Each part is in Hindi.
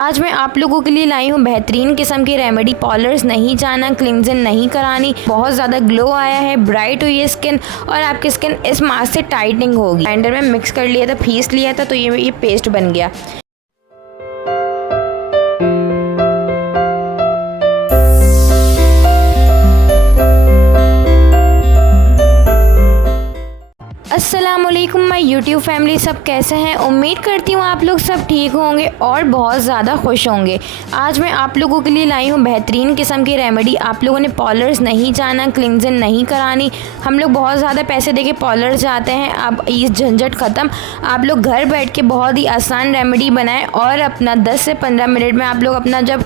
आज मैं आप लोगों के लिए लाई हूँ बेहतरीन किस्म की रेमेडी। पॉलर्स नहीं जाना, क्लिनजिंग नहीं करानी, बहुत ज़्यादा ग्लो आया है, ब्राइट हुई है स्किन और आपकी स्किन इस मास्क से टाइटनिंग होगी। ग्राइंडर में मिक्स कर लिया था, पीस लिया था तो ये पेस्ट बन गया। अस्सलामुअलैकुम माय यूट्यूब फैमिली, सब कैसे हैं? उम्मीद करती हूँ आप लोग सब ठीक होंगे और बहुत ज़्यादा खुश होंगे। आज मैं आप लोगों के लिए लाई हूँ बेहतरीन किस्म की रेमेडी। आप लोगों ने पॉलर्स नहीं जाना, क्लिनजिंग नहीं करानी। हम लोग बहुत ज़्यादा पैसे देके पॉलर जाते हैं, अब ये झंझट ख़त्म। आप लोग घर बैठ के बहुत ही आसान रेमेडी बनाएं और अपना 10 से 15 मिनट में आप लोग अपना जब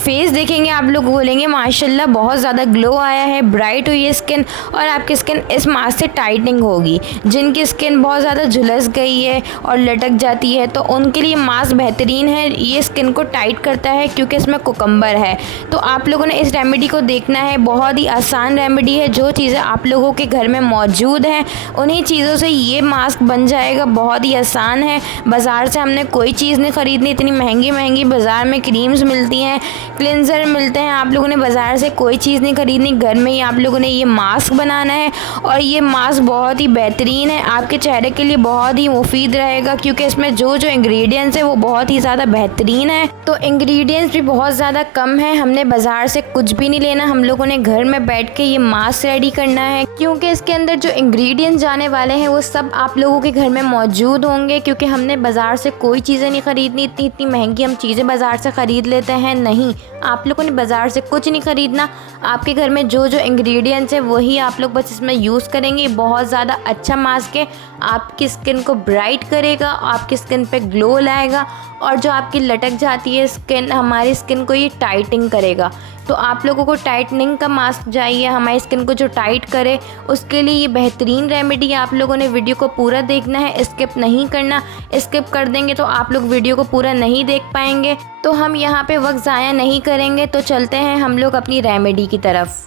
फेस देखेंगे आप लोग बोलेंगे माशाल्लाह बहुत ज़्यादा ग्लो आया है, ब्राइट हुई है स्किन और आपकी स्किन इस मास्क से टाइटनिंग होगी। जिनकी स्किन बहुत ज़्यादा झुलस गई है और लटक जाती है तो उनके लिए मास्क बेहतरीन है। ये स्किन को टाइट करता है क्योंकि इसमें कुकम्बर है। तो आप लोगों ने इस रेमेडी को देखना है, बहुत ही आसान रेमेडी है। जो चीज़ें आप लोगों के घर में मौजूद हैं उन्हीं चीज़ों से ये मास्क बन जाएगा। बहुत ही आसान है, बाज़ार से हमने कोई चीज़ नहीं ख़रीदनी। इतनी महंगी महंगी बाज़ार में क्रीम्स मिलती हैं, क्लिनज़र मिलते हैं, आप लोगों ने बाज़ार से कोई चीज़ नहीं ख़रीदनी। घर में ही आप लोगों ने ये मास्क बनाना है और ये मास्क बहुत ही बेहतरीन है, आपके चेहरे के लिए बहुत ही मुफीद रहेगा क्योंकि इसमें जो इंग्रेडिएंट्स है वो बहुत ही ज़्यादा बेहतरीन है। तो इंग्रेडिएंट्स भी बहुत ज़्यादा कम है, हमने बाज़ार से कुछ भी नहीं लेना। हम लोगों ने घर में बैठ के ये मास्क रेडी करना है क्योंकि इसके अंदर जो इंग्रेडिएंट्स जाने वाले हैं वो सब आप लोगों के घर में मौजूद होंगे। क्योंकि हमने बाज़ार से कोई चीज़ें नहीं ख़रीदनी, इतनी महंगी हम चीज़ें बाज़ार से ख़रीद लेते हैं। नहीं, आप लोगों ने बाज़ार से कुछ नहीं ख़रीदना। आपके घर में जो इंग्रेडिएंट्स है वही आप लोग बस इसमें यूज़ करेंगे। बहुत ज़्यादा अच्छा मास्क है, आपकी स्किन को ब्राइट करेगा, आपकी स्किन पे ग्लो लाएगा और जो आपकी लटक जाती है स्किन, हमारी स्किन को ये टाइटनिंग करेगा। तो आप लोगों को टाइटनिंग का मास्क चाहिए, हमारी स्किन को जो टाइट करे, उसके लिए ये बेहतरीन रेमेडी है। आप लोगों ने वीडियो को पूरा देखना है, स्किप नहीं करना। स्किप कर देंगे तो आप लोग वीडियो को पूरा नहीं देख पाएंगे। तो हम यहाँ पे वक्त ज़ाया नहीं करेंगे, तो चलते हैं हम लोग अपनी रेमेडी की तरफ।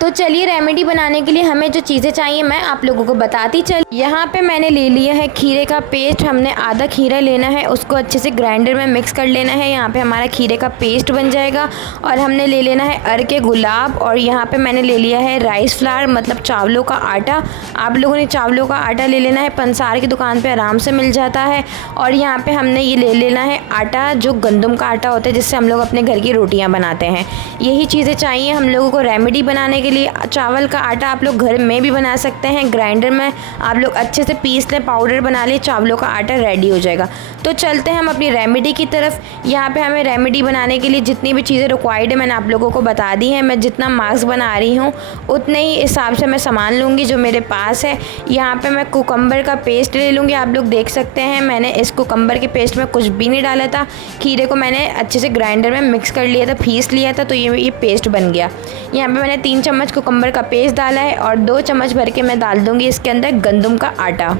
तो चलिए, रेमेडी बनाने के लिए हमें जो चीज़ें चाहिए मैं आप लोगों को बताती चल। यहाँ पे मैंने ले लिया है खीरे का पेस्ट। हमने आधा खीरा लेना है, उसको अच्छे से ग्राइंडर में मिक्स कर लेना है। यहाँ पे हमारा खीरे का पेस्ट बन जाएगा। और हमने ले लेना है अरके गुलाब और यहाँ पे मैंने ले लिया है राइस फ्लावर, मतलब चावलों का आटा। आप लोगों ने चावलों का आटा ले लेना है, पंसार की दुकान पर आराम से मिल जाता है। और यहाँ पर हमने ये ले लेना है आटा, जो गंदम का आटा होता है जिससे हम लोग अपने घर की रोटियाँ बनाते हैं। यही चीज़ें चाहिए हम लोगों को रेमेडी बनाने के लिए। चावल का आटा आप लोग घर में भी बना सकते हैं, ग्राइंडर में आप लोग अच्छे से पीस लें, पाउडर बना लें, चावलों का आटा रेडी हो जाएगा। तो चलते हैं हम अपनी रेमेडी की तरफ। यहाँ पे हमें रेमेडी बनाने के लिए जितनी भी चीज़ें रिक्वायर्ड है मैंने आप लोगों को बता दी हैं। मैं जितना मास्क बना रही हूँ उतने ही हिसाब से मैं सामान लूँगी जो मेरे पास है। यहाँ पे मैं कुकम्बर का पेस्ट ले लूँगी। आप लोग देख सकते हैं मैंने इस कुकम्बर के पेस्ट में कुछ भी नहीं डाला था। खीरे को मैंने अच्छे से ग्राइंडर में मिक्स कर लिया था, पीस लिया था तो ये पेस्ट बन गया। यहाँ पे मैंने 3 चम्मच कुकम्बर का पेस्ट डाला है और 2 चम्मच भर के मैं डाल दूँगी इसके अंदर गंदम का आटा।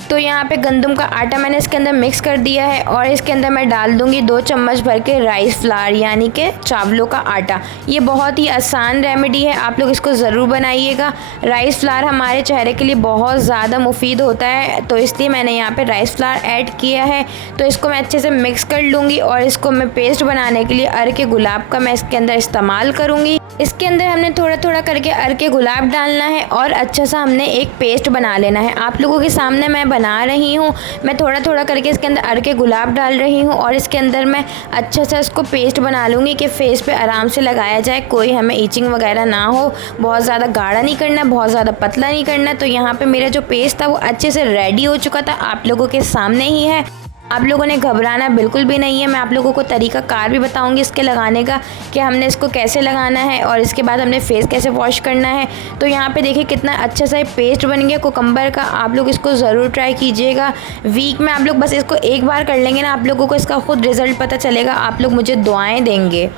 तो यहाँ पे गंदम का आटा मैंने इसके अंदर मिक्स कर दिया है और इसके अंदर मैं डाल दूँगी 2 चम्मच भर के राइस फ्लावर, यानी कि चावलों का आटा। ये बहुत ही आसान रेमेडी है, आप लोग इसको ज़रूर बनाइएगा। राइस फ्लावर हमारे चेहरे के लिए बहुत ज़्यादा मुफीद होता है, तो इसलिए मैंने यहाँ पे राइस फ्लावर ऐड किया है। तो इसको मैं अच्छे से मिक्स कर लूँगी और इसको मैं पेस्ट बनाने के लिए अरके गुलाब का मैं इसके अंदर इस्तेमाल करूँगी। इसके अंदर हमने थोड़ा थोड़ा करके अरके गुलाब डालना है और अच्छा सा हमने एक पेस्ट बना लेना है। आप लोगों के सामने मैं बना रही हूँ, मैं थोड़ा थोड़ा करके इसके अंदर अरके गुलाब डाल रही हूँ और इसके अंदर मैं अच्छा सा इसको पेस्ट बना लूँगी कि फेस पे आराम से लगाया जाए, कोई हमें ईचिंग वगैरह ना हो। बहुत ज़्यादा गाढ़ा नहीं करना, बहुत ज़्यादा पतला नहीं करना। तो यहाँ पे मेरा जो पेस्ट था वो अच्छे से रेडी हो चुका था, आप लोगों के सामने ही है। आप लोगों ने घबराना बिल्कुल भी नहीं है, मैं आप लोगों को तरीका कार भी बताऊंगी इसके लगाने का कि हमने इसको कैसे लगाना है और इसके बाद हमने फेस कैसे वॉश करना है। तो यहाँ पे देखिए कितना अच्छा सा पेस्ट बन गया कुकम्बर का। आप लोग इसको ज़रूर ट्राई कीजिएगा। वीक में आप लोग बस इसको एक बार कर लेंगे ना, आप लोगों को इसका खुद रिज़ल्ट पता चलेगा, आप लोग मुझे दुआएँ देंगे।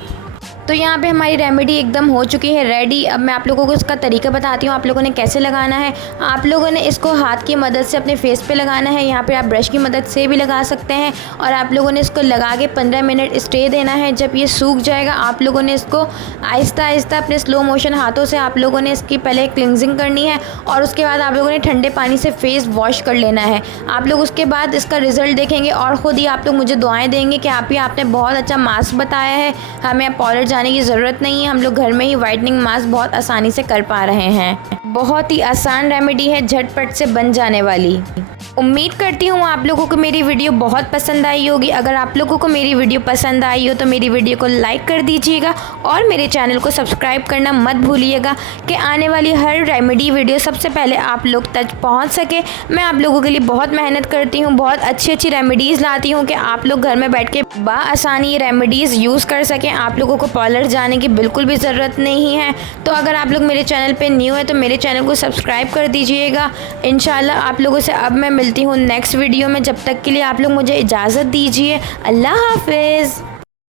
तो यहाँ पे हमारी रेमेडी एकदम हो चुकी है रेडी। अब मैं आप लोगों को इसका तरीका बताती हूँ, आप लोगों ने कैसे लगाना है। आप लोगों ने इसको हाथ की मदद से अपने फेस पे लगाना है, यहाँ पे आप ब्रश की मदद से भी लगा सकते हैं। और आप लोगों ने इसको लगा के 15 मिनट स्टे देना है। जब ये सूख जाएगा आप लोगों ने इसको आहिस्ता आहिस्ता अपने स्लो मोशन हाथों से आप लोगों ने इसकी पहले क्लिनजिंग करनी है और उसके बाद आप लोगों ने ठंडे पानी से फेस वॉश कर लेना है। आप लोग उसके बाद इसका रिज़ल्ट देखेंगे और ख़ुद ही आप लोग मुझे दुआएँ देंगे कि आपने बहुत अच्छा मास्क बताया है, हमें अब पार्लर जाने की ज़रूरत नहीं है, हम लोग घर में ही वाइटनिंग मास्क बहुत आसानी से कर पा रहे हैं। बहुत ही आसान रेमेडी है, झटपट से बन जाने वाली। उम्मीद करती हूँ आप लोगों को मेरी वीडियो बहुत पसंद आई होगी। अगर आप लोगों को मेरी वीडियो पसंद आई हो तो मेरी वीडियो को लाइक कर दीजिएगा और मेरे चैनल को सब्सक्राइब करना मत भूलिएगा कि आने वाली हर रेमेडी वीडियो सबसे पहले आप लोग तक पहुँच सके। मैं आप लोगों के लिए बहुत मेहनत करती हूँ, बहुत अच्छी अच्छी रेमेडीज़ लाती हूँ कि आप लोग घर में बैठ के बआसानी रेमेडीज़ यूज़ कर सकें। आप लोगों को पार्लर जाने की बिल्कुल भी ज़रूरत नहीं है। तो अगर आप लोग मेरे चैनल पर न्यू है तो मेरे चैनल को सब्सक्राइब कर दीजिएगा। इंशाल्लाह आप लोगों से अब मैं मिलती हूँ नेक्स्ट वीडियो में। जब तक के लिए आप लोग मुझे इजाज़त दीजिए। अल्लाह हाफिज़।